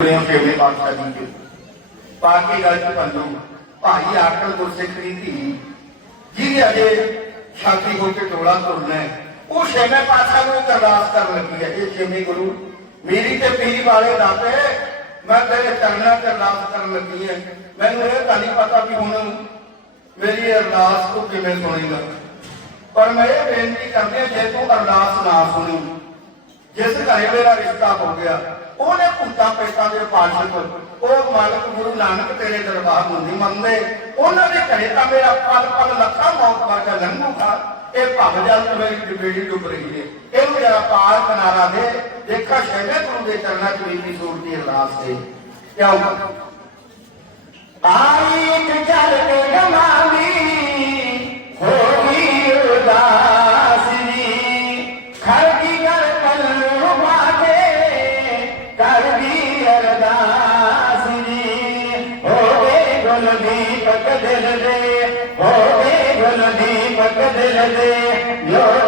ਫੇਰੇ ਪਾਤਸ਼ਾਹ ਜੀ ਦੇ ਗੱਲ ਚ ਭਾਈ ਆਕਲ ਗੁਰਸਿੱਖ ਦੀ ਧੀ ਜਿਹਦੇ ਅਜੇ ਸ਼ਾਦੀ ਹੋ ਕੇ ਟੋਲਾ ਤੁਰਨਾ ਉਹ ਛੇਵੇਂ ਪਾਤਸ਼ਾਹ ਨੂੰ ਅਰਦਾਸ ਕਰਨ ਲੱਗੀ ਹੈ, ਇਹ ਛੇਵੇਂ ਗੁਰੂ, ਮੇਰੀ ਤੇ ਪੀਰੀ ਵਾਲੇ ਦਾਤੇ ਮੈਂ ਤੇਰੇ ਚਰਨਾਂ ਤੇ ਅਰਦਾਸ ਕਰਨ ਲੱਗੀ ਹੈ। ਮੈਨੂੰ ਇਹ ਤਾਂ ਨਹੀਂ ਪਤਾ ਵੀ ਹੁਣ ਮੇਰੀ ਅਰਦਾਸ ਤੂੰ ਕਿਵੇਂ ਸੁਣੇਗਾ। ਪਰ ਮੈਂ ਇਹ ਬੇਨਤੀ ਕਰਦੀ ਹਾਂ, ਜੇ ਤੂੰ ਅਰਦਾਸ ਨਾ ਸੁਣੀ, ਜਿਸ ਘਰੇ ਮੇਰਾ ਰਿਸ਼ਤਾ ਹੋ ਗਿਆ ਉਹਨੇ ਭੂਤਾਂ ਪੇਟਾਂ ਦੇ ਪਾਸ਼ਕ ਉਹ ਮਾਲਕ ਗੁਰੂ ਨਾਨਕ ਤੇਰੇ ਦਰਬਾਰ ਨੂੰ ਨਹੀਂ ਮੰਨਦੇ। ਉਹਨਾਂ ਦੇ ਘਰੇ ਤਾਂ ਮੇਰਾ ਪਲ ਪਲ ਲੱਖਾਂ ਮੌਤ ਵਰਗਾ ਲੰਘੂਗਾ ਇਹ ਭਵ ਜਲ ਮੇਰੀ ਬੇੜੀ ਡੁੱਬ ਰਹੀ ਹੈ ਇਹਨੂੰ ਜਰਾ ਪਾਰ ਕਿਨਾਰਾ ਦੇ। ਦੇਖਾ ਸ਼ੈਲੇ ਗੁਰੂ ਦੇ ਚਰਨਾਂ 'ਚ ਮੇਰੀ ਸੂਰਤੀ ਅਰਦਾਸ ਦੇ ਕਿਉਂ ਆਈ ਇੱਕ ਚੱਲ ਕੇ ਗਮਾਵੀ ਹੋ ਗਈ ਦੀਪਕ ਦਿਲ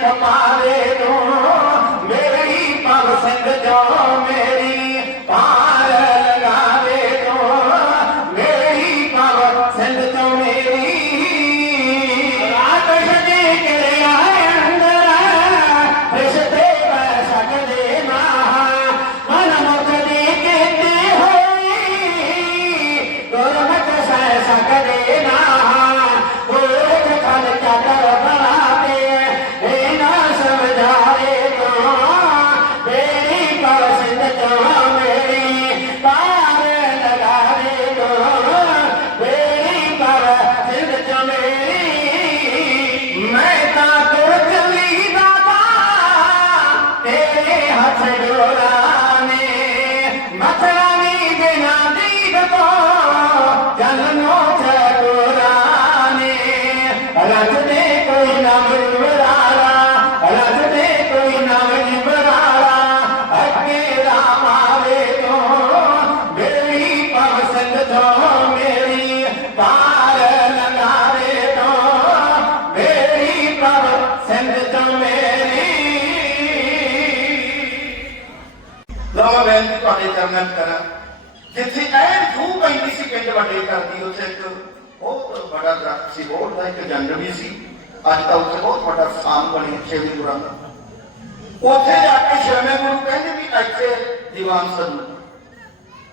come on. ਰਜ ਕੋਈ ਨਾਮ ਨਿਵਰਾਲਾ ਰਜ ਕੋਈ ਨਾਮ ਨਿਵਰਾਲਾ। ਅੱਗੇ ਰਾਮ ਆਵੇ ਤੋਂ, ਮੇਰੀ ਪਵ ਸੰਗ ਤੋਂ ਮੇਰੀ ਪਾਰ ਲਗਾਵੇ ਤੋਂ। ਮੇਰੀ ਪਵ ਸੰਗ ਤੋਂ ਮੇਰੀ ਲਓ ਮੈਂ ਤੁਹਾਡੇ ਚਰਨਾਂ ਕਰਾਂ। ਜਿੱਥੇ ਐਨ ਜੂ ਪੈਂਦੀ ਸੀ, ਪਿੰਡ ਵੱਡੇ ਕਰਦੀ ਉੱਥੇ ਇੱਕ ਬਹੁਤ ਵੱਡਾ ਦਰਖਤ ਸੀ, ਬਹੁਤ ਦਾ ਇੱਕ ਜੰਗਲ ਸੀ। ਅੱਜ ਤਾਂ ਉੱਥੇ ਬਹੁਤ ਵੱਡਾ ਸਾਮ ਬਣੀ ਛੇਵੀਂ ਪੁਰਾਣਾ ਉੱਥੇ ਜਾ ਕੇ ਸ਼ਰਮੇ ਗੁਰੂ ਕਹਿੰਦੇ ਵੀ ਇੱਥੇ ਦੀਵਾਨ ਸਜੂ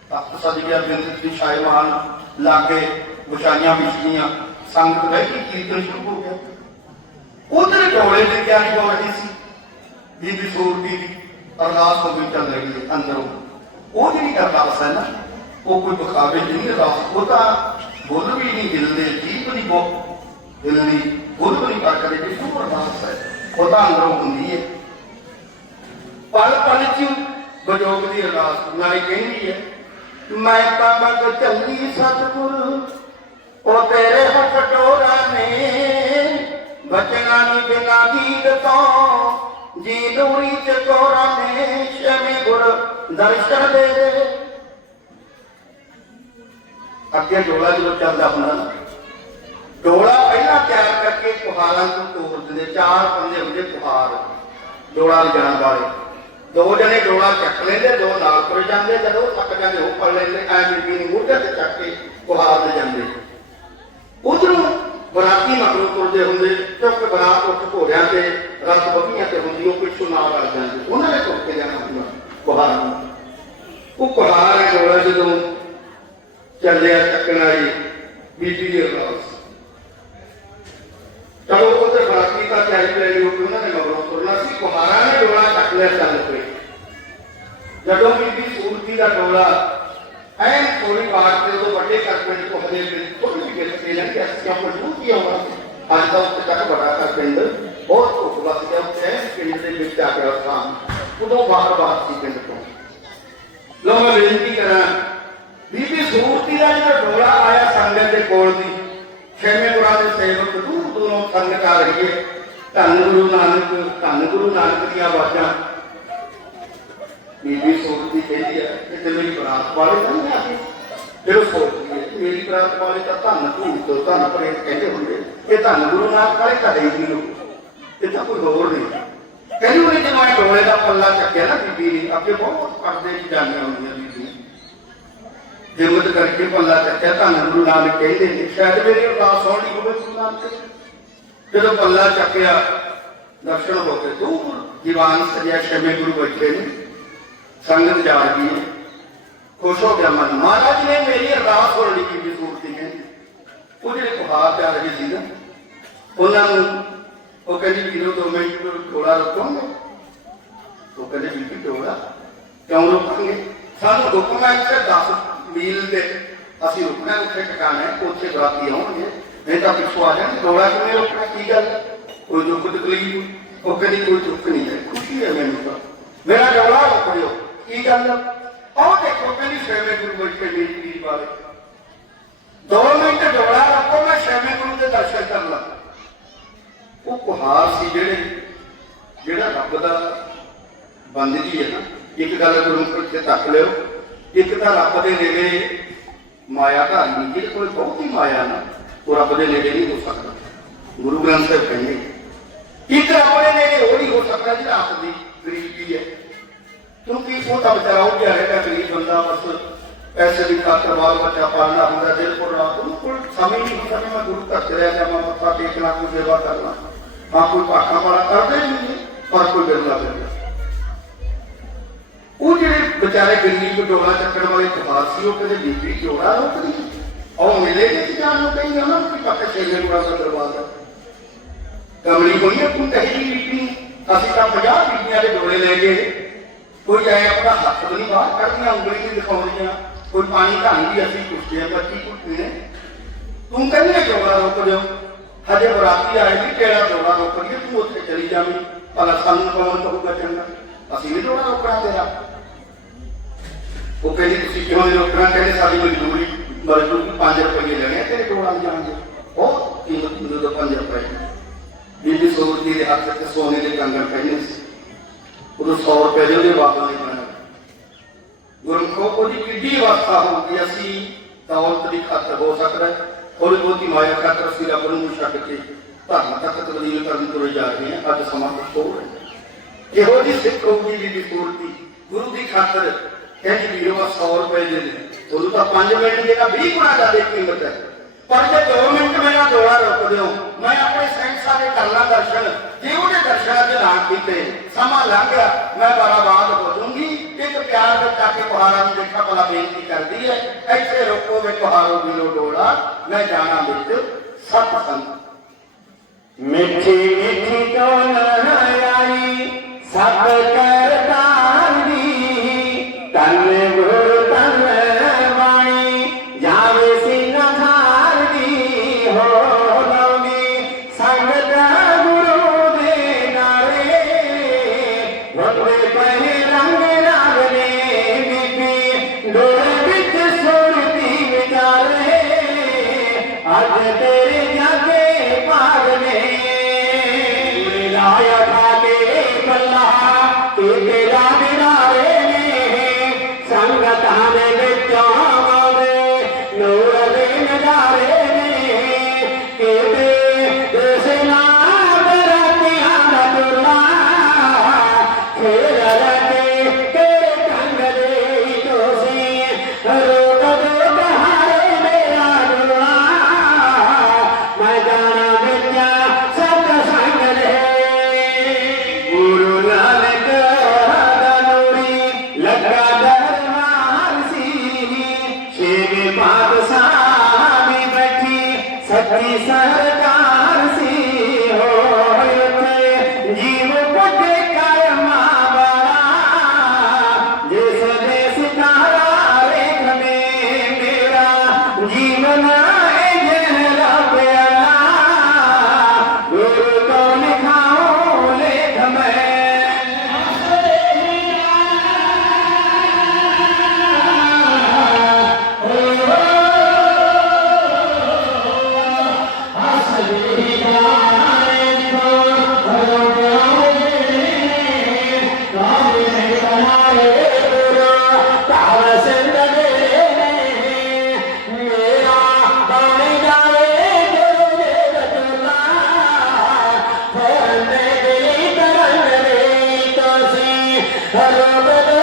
ਤਖਤ ਸਜ ਬਿੰਦ ਦੀ ਸ਼ਾਇਮਾਨ ਲਾਗੇ ਵਿਛਾਈਆਂ ਵਿਛੀਆਂ ਸੰਗਤ ਬਹਿ ਕੀਰਤਨ ਸ਼ੁਰੂ ਹੋ ਗਿਆ। ਉਧਰ ਢੋਲੇ ਦੀ ਤਿਆਰੀ ਹੋ ਰਹੀ ਸੀ। ਬੀਬੀ ਸੂਰਤੀ ਦੀ ਅਰਦਾਸ ਹੋ ਗਈ ਚੱਲ ਰਹੀ ਹੈ, ਅੰਦਰੋਂ। ਉਹ ਜਿਹੜੀ ਅਰਦਾਸ ਹੈ ਨਾ, ਉਹ ਕੋਈ ਬਖਾਵੇ ਨਹੀਂ, ਅਰਦਾਸ ਉਹ ਤਾਂ ਬੁੱਲ ਵੀ ਨਹੀਂ ਹਿਲਦੇ ਜੀਭ ਨਹੀਂ ਬੋ ਹਿਲਦੀ ਬੁੱਲ ਨਹੀਂ ਕਰਦੇ ਜਿਹੜੀ ਉਹ ਅਰਦਾਸ ਹੈ ਉਹ ਤਾਂ ਅੰਦਰੋਂ ਹੁੰਦੀ ਹੈ ਪਲ ਪਲ ਚ ਬਜੋਗ ਦੀ ਅਰਦਾਸ ਨਾਲੇ ਕਹਿੰਦੀ ਹੈ ਮੈਂ ਤਾਂ ਮਗ ਚੱਲੀ ਸਤਿਗੁਰ ਉਹ ਤੇਰੇ ਹੱਥ ਟੋਰਾ ਨੇ ਬਚਨਾ ਨੀ ਬਿਨਾ ਦੀਦ ਤੋਂ ਜੀ ਦੂਰੀ ਚ ਤੋਰਾ ਨੇ ਸ਼ਮੀ ਗੁਰ ਦਰਸ਼ਨ ਦੇ ਦੇ ਅੱਗੇ ਡੋਲਾ ਜਦੋਂ ਚੱਲਦਾ ਹੁੰਦਾ ਨਾ, ਡੋਲਾ ਪਹਿਲਾਂ ਤਿਆਰ ਕਰਕੇ ਕੁਹਾਰਾਂ ਤੋਂ ਤੋੜ ਦਿੰਦੇ, ਚਾਰ ਬੰਦੇ ਹੁੰਦੇ ਕੁਹਾਰ ਡੋਲਾ ਲਿਜਾਣ ਵਾਲੇ। ਦੋ ਜਣੇ ਡੋਲਾ ਚੱਕ ਲੈਂਦੇ, ਦੋ ਨਾਲ ਤੁਰ ਜਾਂਦੇ, ਜਦੋਂ ਥੱਕ ਜਾਂਦੇ, ਉਹ ਫੜ ਲੈਂਦੇ, ਐ ਬੀਬੀ ਨੂੰ ਮੂਢੇ ਤੇ ਚੱਕ ਕੇ ਕੁਹਾਰ ਲੈ ਜਾਂਦੇ। ਉਧਰੋਂ ਬਰਾਤੀ ਮਗਰੋਂ ਤੁਰਦੇ ਹੁੰਦੇ ਚੁੱਕ ਬਰਾਤ ਉੱਠ ਘੋੜਿਆਂ ਤੇ, ਰਸ ਬੱਗੀਆਂ ਤੇ ਹੁੰਦੀ, ਉਹ ਪਿੱਛੋਂ ਨਾਲ ਆ ਜਾਂਦੇ। ਉਹਨਾਂ ਨੇ ਤੁਰ ਕੇ ਜਾਣਾ ਹੁੰਦਾ ਕੁਹਾਰ ਨੂੰ। ਉਹ ਕੁਹਾਰ ਹੈ ਡੋਲਾ ਜਦੋਂ ਚੱਲਿਆ ਚੱਕਣ ਵਾਲੀ ਬੀਬੀ ਅਰਦਾਸ ਚਲੋ ਉਹਦੇ ਬਰਾਤੀ ਦਾ ਚਾਹੀ ਲਈ ਉਹ ਉਹਨਾਂ ਨੇ ਮਗਰੋਂ ਤੁਰਨਾ ਸੀ ਕੁਹਾਰਾਂ ਨੇ ਡੋਲਾ ਚੱਕ ਲਿਆ ਚੱਲ ਪਏ ਜਦੋਂ ਬੀਬੀ ਸੂਰਤੀ ਦਾ ਡੋਲਾ ਐਨ ਥੋੜੀ ਬਾਤ ਤੇ ਉਹ ਵੱਡੇ ਕਰ ਪਿੰਡ ਤੋਂ ਹਦੇ ਪਿੰਡ ਥੋੜੀ ਜਿਹੀ ਗੱਲ ਤੇ ਲੈਣ ਕਿ ਅਸੀਂ ਆਪਾਂ ਨੂੰ ਕੀ ਆਉਣਾ ਅੱਜ ਤਾਂ ਉੱਥੇ ਤੱਕ ਬੜਾ ਕਰ ਪਿੰਡ ਬਹੁਤ ਧੁੱਪ ਲੱਗ ਗਿਆ ਉੱਥੇ ਐਨ ਪਿੰਡ ਦੇ ਵਿੱਚ ਆ ਕੇ ਉਸਾਂ ਉਦੋਂ ਬਾਹਰ ਬਾਹਰ ਸੀ ਪਿੰਡ ਤੋਂ ਲੋ ਮੈਂ ਬੇਨਤੀ ਕਰਾਂ ਬੀਬੀ ਸੂਰਤੀ ਦਾ ਜਿਹੜਾ ਡੋਲਾ ਆਇਆ ਸੰਗਤ ਦੇ ਕੋਲ ਦੀ ਛੇਵੇਂ ਦੇ ਸੇਵਕ ਦੂਰ ਦੂਰੋਂ ਸੰਗਤ ਆ ਰਹੀ ਹੈ ਧੰਨ ਗੁਰੂ ਨਾਨਕ, ਧੰਨ ਗੁਰੂ ਨਾਨਕ ਦੀਆਂ ਆਵਾਜ਼ਾਂ। ਬੀਬੀ ਸੋਚਦੀ ਕਹਿੰਦੀ ਹੈ ਕਿ ਮੇਰੀ ਬਰਾਤ ਵਾਲੇ ਤਾਂ ਨਹੀਂ ਆਏ ਫਿਰ ਉਹ ਸੋਚਦੀ ਹੈ ਮੇਰੀ ਬਰਾਤ ਵਾਲੇ ਤਾਂ ਧੰਨ ਧੂਮ ਤੋਂ ਧੰਨ ਪ੍ਰੇਮ ਕਹਿੰਦੇ ਹੁੰਦੇ। ਇਹ ਧੰਨ ਗੁਰੂ ਨਾਨਕ ਵਾਲੇ ਕਦੇ ਨਹੀਂ ਲੋਕ। ਇਹ ਤਾਂ ਕੋਈ ਹੋਰ ਨਹੀਂ। ਕਹਿੰਦੀ ਉਹਨੇ ਜਦੋਂ ਡੋਲੇ ਦਾ ਪੱਲਾ ਚੱਕਿਆ ਨਾ ਬੀਬੀ ਨੇ, ਅੱਗੇ ਬਹੁਤ ਪਰਦੇ ਚ ਜਾਂਦੀਆਂ ਹੁੰਦੀਆਂ ਬੀਬੀ ਹਿੰਮਤ ਕਰਕੇ ਪੱਲਾ ਚੱਕਿਆ, ਧੰਨ ਗੁਰੂ ਨਾਨਕ ਕਹਿੰਦੇ ਨੇ ਸ਼ਾਇਦ ਮੇਰੀ ਅਰਦਾਸ ਸੁਣਨੀ ਹੋਵੇ ਗੁਰੂ ਨਾਨਕ ਜਦੋਂ ਪੱਲਾ ਚੱਕਿਆ, ਦਰਸ਼ਨ ਹੋ ਕੇ ਦੂਰ ਦੀਵਾਨ ਸਜਿਆ ਸ਼ਮੇ ਗੁਰੂ ਬੈਠੇ ਨੇ। ਸੰਗਤ ਜਾ ਰਹੀ ਹੈ। ਖੁਸ਼ ਹੋ ਗਿਆ ਮਨ। ਮਹਾਰਾਜ ਨੇ ਮੇਰੀ ਅਰਦਾਸ ਸੁਣ ਲਈ ਕੀ ਸੂਰਤੀ ਕਹਿੰਦੀ ਉਹ ਜਿਹੜੇ ਕੁਹਾਰ ਜਾ ਰਹੇ ਸੀ ਨਾ। ਉਹਨਾਂ ਨੂੰ ਉਹ ਕਹਿੰਦੀ, ਵੀਰੋ, ਦੋ ਮਿੰਟ ਥੋੜਾ ਰੁਕੋਗੇ? ਉਹ ਕਹਿੰਦੇ ਬੀਬੀ ਟੋੜਾ ਕਿਉਂ ਰੁਕਾਂਗੇ? ਸਾਨੂੰ ਹੁਕਮ ਹੈ, ਇੱਥੇ 10 ਮੀਲ ਦੇ ਅਸੀਂ ਰੁਕਣਾ ਉੱਥੇ ਟਿਕਾਣਾ ਹੈ ਉੱਥੇ ਬਰਾਤੀ ਆਉਣਗੇ। ਨਹੀਂ ਤਾਂ ਪਿੱਛੋਂ ਆ ਜਾਣਗੇ। ਟੋੜਾ ਕਿਵੇਂ ਰੁਕਣਾ? ਕੀ ਗੱਲ? ਕੋਈ ਦੁੱਖ ਤਕਲੀਫ? ਉਹ ਕਹਿੰਦੀ, ਕੋਈ ਦੁੱਖ ਨਹੀਂ ਹੈ। ਖੁਸ਼ੀ ਹੈ ਮੈਨੂੰ ਤਾਂ। ਮੇਰਾ ਡੋਲਾ ਰੁਕ ਕੀ ਗੱਲ? ਉਹ ਦੇਖੋ, ਕਹਿੰਦੀ, ਛੇਵੇਂ ਗੁਰੂ ਵਿੱਚ ਕੇ ਮੇਰੀ ਪੀਰ ਦੋ ਮਿੰਟ ਡੋਲਾ ਰੱਖੋ, ਮੈਂ ਛੇਵੇਂ ਗੁਰੂ ਦੇ ਦਰਸ਼ਨ ਕਰ ਲਾਂ ਉਹ ਕੁਹਾਰ ਸੀ ਜਿਹੜੇ, ਜਿਹੜਾ ਰੱਬ ਦਾ ਬੰਦਗੀ ਹੈ ਨਾ, ਇੱਕ ਗੱਲ ਗੁਰੂ ਤੇ ਤੱਕ ਲਿਓ ਇੱਕ ਤਾਂ ਰੱਬ ਦੇ ਨੇੜੇ ਮਾਇਆ ਦਾ ਨਹੀਂ ਜਿਹਦੇ ਕੋਲ ਬਹੁਤ ਹੀ ਮਾਇਆ ਨਾ ਉਹ ਰੱਬ ਦੇ ਨੇੜੇ ਨਹੀਂ ਹੋ ਸਕਦਾ ਗੁਰੂ ਗ੍ਰੰਥ ਸਾਹਿਬ ਕਹਿੰਦੇ ਇੱਕ ਰੱਬ ਦੇ ਨੇੜੇ ਉਹ ਨਹੀਂ ਹੋ ਸਕਦਾ ਜਿਹੜਾ ਆਪ ਦੀ ਗਰੀਬੀ ਹੈ ਕਿਉਂਕਿ ਉਹ ਤਾਂ ਵਿਚਾਰਾ ਉਹ ਜਿਹਾ ਹੈਗਾ ਗਰੀਬ ਬੰਦਾ ਬਸ ਪੈਸੇ ਦੀ ਖਾਤਰ ਬਾਲ ਬੱਚਾ ਪਾਲਣਾ ਹੁੰਦਾ ਦਿਲ ਕੋਲ ਰਾਤ ਨੂੰ ਕੋਲ ਸਮੇਂ ਨਹੀਂ ਹੁੰਦਾ ਕਿ ਮੈਂ ਗੁਰੂ ਘਰ ਚ ਰਹਿ ਜਾਵਾਂ ਮੱਥਾ ਟੇਕਣਾ ਕੋਈ ਸੇਵਾ ਕਰਨਾ ਹਾਂ ਕੋਈ ਭਾਖਾ ਵਾਲਾ ਕਰਦੇ ਹੀ ਨਹੀਂ ਪਰ ਕੋਈ ਬਿਰਲਾ ਬਿਰਲਾ ਉਹ ਜਿਹੜੇ ਵਿਚਾਰੇ ਗਰੀਬ ਡੋਲਾ ਚੱਕਣ ਵਾਲੇ ਕੁਹਾਰ ਸੀ, ਉਹ ਕਦੇ ਬੀਬੀ ਜੋੜਾ ਰੋਕਦੀ ਉਹ ਮਿਲੇ ਕਿ ਜਾਣ ਨੂੰ ਕਹੀ ਉਹਨਾਂ ਨੂੰ ਕੀ ਪੱਕੇ ਛੇਲੇ ਨੂੰ ਦਾ ਦਰਵਾਜ਼ਾ। ਕਮਲੀ ਹੋਈ ਹੈ ਤੂੰ ਕਹੀ ਬੀਬੀ, ਅਸੀਂ ਤਾਂ 50 ਬੀਬੀਆਂ ਦੇ ਡੋਲੇ ਲੈ ਗਏ। ਕੋਈ ਐ ਆਪਣਾ ਹੱਥ ਨਹੀਂ ਬਾਹਰ ਕੱਢਦੀਆਂ ਉਂਗਲੀ ਨਹੀਂ ਦਿਖਾਉਂਦੀਆਂ। ਕੋਈ ਪਾਣੀ ਢਾਂਦੀ ਅਸੀਂ ਕੁੱਟਦੇ ਆ ਬੱਚੀ ਕੁੱਟਦੇ ਤੂੰ ਕਹਿੰਦੇ ਜੋੜਾ ਰੋਕ ਦਿਓ ਹਜੇ ਬਰਾਤੀ ਆਏ ਵੀ ਕਿਹੜਾ ਜੋੜਾ ਰੋਕ ਦਿਓ ਤੂੰ ਉੱਥੇ ਚਲੀ ਜਾਵੀਂ। ਭਲਾ ਸਾਨੂੰ ਕੌਣ ਕਹੂਗਾ ਚੰਗਾ? ਅਸੀਂ ਵੀ ਜੋੜਾ ਰੋਕਣਾ ਤੇਰਾ ਉਹ ਕਹਿੰਦੀ ਤੁਸੀਂ ਕਿਉਂ ਨਹੀਂ ਰੋਕਣਾ ਕਹਿੰਦੇ ਸਾਡੀ ਮਜ਼ਦੂਰੀ ਮਜ਼ਦੂਰ 5 ਰੁਪਏ ਲੈਣੇ ਤੇਰੇ ਕੋਲ ਆ ਜਾਣਗੇ। ਉਹ ਕੀਮਤ ਮੈਨੂੰ ਤਾਂ 5 ਰੁਪਏ? ਬੀਬੀ ਸੋਚਦੀ ਦੇ ਹੱਥ ਤੇ ਸੋਨੇ ਦੇ ਕੰਗਣ ਪਹਿਨੇ ਸੀ। ਉਹਨੂੰ 100 ਰੁਪਏ ਦੇ ਉਹਦੇ ਵਾਪਸ ਨੇ ਬਣਾਇਆ ਗੁਰਮਖੋ, ਉਹਦੀ ਕਿੱਡੀ ਅਵਸਥਾ ਹੋਊਗੀ ਅਸੀਂ ਦੌਲਤ ਦੀ ਖਾਤਰ ਹੋ ਸਕਦਾ ਹੈ। ਥੋੜੀ ਬਹੁਤੀ ਮਾਇਆ ਖਾਤਰ ਅਸੀਂ ਰੱਬ ਨੂੰ ਛੱਡ ਕੇ ਧਰਮ ਤੱਕ ਤਬਦੀਲ ਕਰਨ ਤੁਰੇ ਜਾ ਰਹੇ ਹਾਂ। ਅੱਜ ਸਮਾਂ ਕੁਛ ਹੋਰ ਹੈ। ਇਹੋ ਜੀ ਸਿੱਖ ਹੋਊਗੀ ਜੀ ਦੀ ਗੁਰੂ ਦੀ ਖਾਤਰ ਕਹਿੰਦੇ ਵੀਰੋ ਆ 100 ਰੁਪਏ ਦੇ ਨੇ ਉਦੋਂ ਤਾਂ 5 ਮਿੰਟ ਦੇ 20 ਗੁਣਾ ਜ਼ਿਆਦਾ ਕੀਮਤ ਹੈ। ਪਰ ਜੇ 2 ਮਿੰਟ ਮੇਰਾ ਦੌੜਾ ਰੁਕ ਦਿਓ ਮੈਂ ਆਪਣੇ ਸੈਂਸਾ ਦੇ ਕਰਨਾ ਦਰਸ਼ਨ ਜੇ ਉਹਨੇ ਦਰਸ਼ਨਾਂ ਦੇ ਨਾਂ ਕੀਤੇ। ਸਮਾਂ ਲੰਘ ਗਿਆ, ਮੈਂ ਬਰਾਬਾਦ ਹੋ ਜਾਊਂਗੀ ਇੱਕ ਪਿਆਰ ਦੇ ਕੇ ਪਹਾੜਾਂ ਨੂੰ ਦੇਖਾ ਭਲਾ ਬੇਨਤੀ ਕਰਦੀ ਹੈ, ਇੱਥੇ ਰੁਕੋ ਵੇ ਪਹਾੜੋ ਵੀਰੋ ਡੋੜਾ ਮੈਂ ਜਾਣਾ ਵਿੱਚ ਸਤ ਸੰਗ ਮਿੱਠੀ ਮਿੱਠੀ ਗਾਣਾ Sabe, cara? Bye.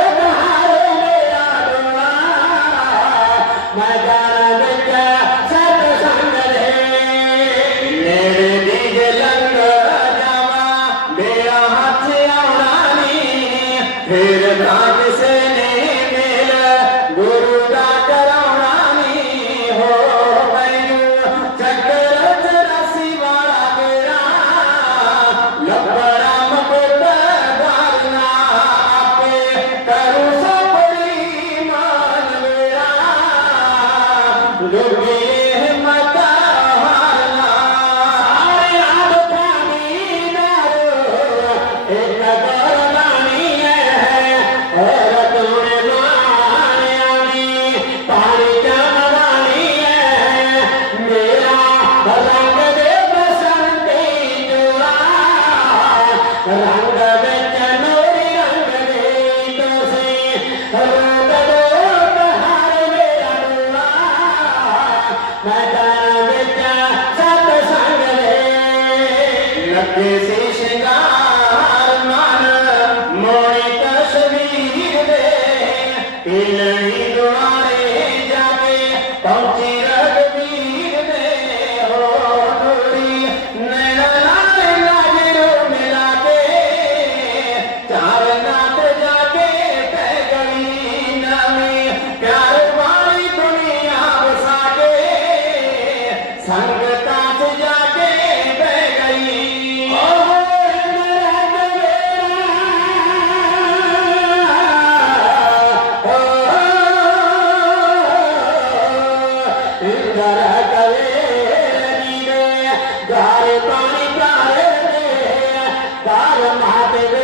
कार हाथे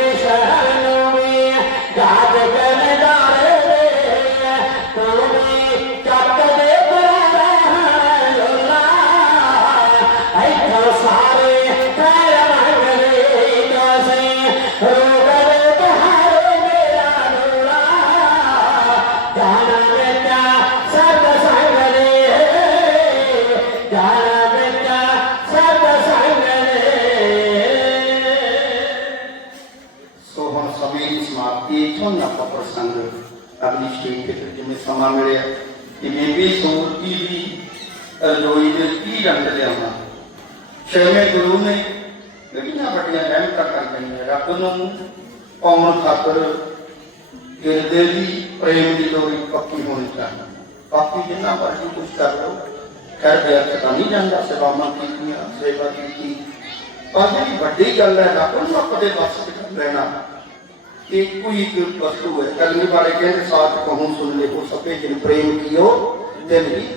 on n'a pas personne abnichté que tu me sama mere et mes bis sur qui vi ਦੇ ਕੀ ਰੰਗਦੇ ਆਉਣਾ ਛੇਵੇਂ ਗੁਰੂ ਨੇ ਬੜੀਆਂ ਵੱਡੀਆਂ ਰਹਿਮਤਾਂ ਕਰ ਗਈਆਂ ਰੱਬ ਨੂੰ ਕੌਮ ਖਾਤਰ ਗਿਰਦੇ ਦੀ ਪ੍ਰੇਮ ਦੀ ਲੋਈ ਪੱਕੀ ਹੋਣੀ ਚਾਹੀਦੀ ਬਾਕੀ ਜਿੰਨਾ ਮਰਜ਼ੀ ਕੁਛ ਕਰ ਲਓ ਖੈਰ ਬਿਆਨ ਤਾਂ ਨਹੀਂ ਜਾਂਦਾ ਸੇਵਾਵਾਂ ਕੀਤੀਆਂ ਸੇਵਾ ਕੀਤੀ ਪਰ ਜਿਹੜੀ ਵੱਡੀ ਗੱਲ ਹੈ ਰੱਬ ਨੂੰ ਆਪਣੇ ਵੱਸ ਵਿੱਚ ਲੈਣਾ ਇਹ ਇੱਕ ਵਸਤੂ ਹੈ। ਕਲਮੀ ਵਾਲੇ ਕਹਿੰਦੇ ਸਾਥ ਕਹੂੰ, ਸੁਣ ਲੈ ਹੋ ਸਕੇ ਜਿਨ ਪ੍ਰੇਮ ਕੀਓ ਦਿਲ ਹੀ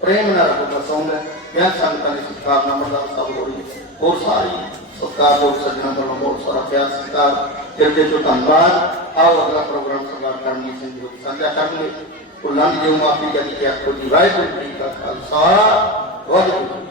ਪ੍ਰੇਮ ਨਾਲ ਰੱਬ ਦਾ ਹੈ ਮੈਂ ਸੰਗਤਾਂ ਦੇ ਸਤਿਕਾਰ ਨਾਲ ਮਰਦਾ ਸਭ ਲੋੜੀ ਹੋਰ ਸਾਰੀ ਸਤਿਕਾਰ ਲੋਕ ਸੱਜਣਾ ਤੋਂ ਬਹੁਤ ਸਾਰਾ ਪਿਆਰ, ਸਤਿਕਾਰ। ਦਿਲ ਦੇ ਤੋਂ ਧੰਨਵਾਦ, ਆਓ ਅਗਲਾ ਪ੍ਰੋਗਰਾਮ ਸਰਦਾਰ ਕਰਮਜੀਤ ਸਿੰਘ ਜੀ ਨੂੰ ਕਰਨਗੇ ਕੁੱਲਾਂ ਦੀ ਜੋ ਮਾਫੀ ਕਰੀ ਕਿ ਆਖੋ ਜੀ, ਵਾਹਿਗੁਰੂ ਜੀ ਕਾ ਖਾਲਸਾ, ਵਾਹਿਗੁਰੂ